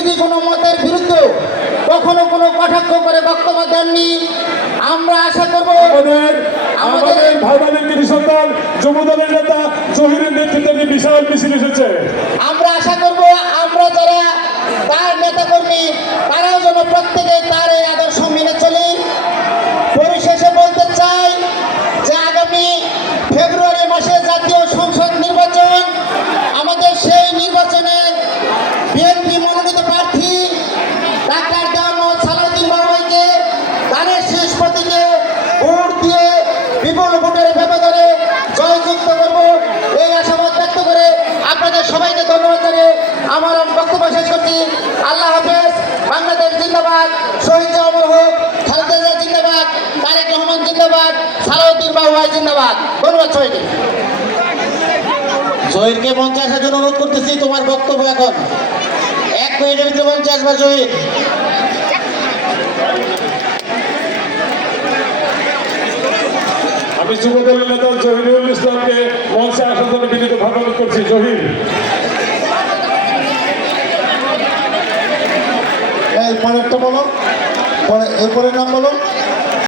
বিরোধী কোনো মতের বিরুদ্ধে কখনো কোনো কটাক্ষ করে বক্তব্য দেননি। আমরা আশা করব আমাদের ভাইবাদের কৃতি সন্তান যুবদলের নেতা জহিরের নেতৃত্বে একটি বিশাল মিছিল এসেছে। আমরা আশা করব আমরা যারা তার নেতাকর্মী তারাও যেন প্রত্যেকে তার এই আদর্শ মেনে চলি। পরিশেষে বলতে চাই যে আগামী ফেব্রুয়ারি মাসে জাতীয় সংসদ নির্বাচন, আমাদের সেই নির্বাচনে বিএনপি মনোনীত প্রার্থী ডাক্তার দেওয়ান মোহাম্মদ সালাউদ্দিন বাবুকে ধানের শেষ প্রতীকে ভোট দিয়ে বিপুল ভোটের ব্যবধানে জয়যুক্ত করব এই আশাবাদ ব্যক্ত করে আপনাদের সবাইকে ধন্যবাদ জানিয়ে আমার বক্তব্য শেষ করছি। আল্লাহ হাফেজ। বাংলাদেশ জিন্দাবাদ, শহীদ অমর হোক, খালেদা জিয়া জিন্দাবাদ, তারেক রহমান জিন্দাবাদ, সালাউদ্দিন বাবু ভাই জিন্দাবাদ। ধন্যবাদ সবাইকে। জহিরকে মঞ্চে আসার জন্য অনুরোধ করতেছি। তোমার বক্তব্য এখন 1 মিনিটের ভিতরে মঞ্চে আসবা জহির। আমি যুবদলের নেতা জহিরুল ইসলামকে মঞ্চে আসার জন্য বিনীতভাবে অনুরোধ করছি। জহির, পরেরটা বলো, এরপরের নাম বলো।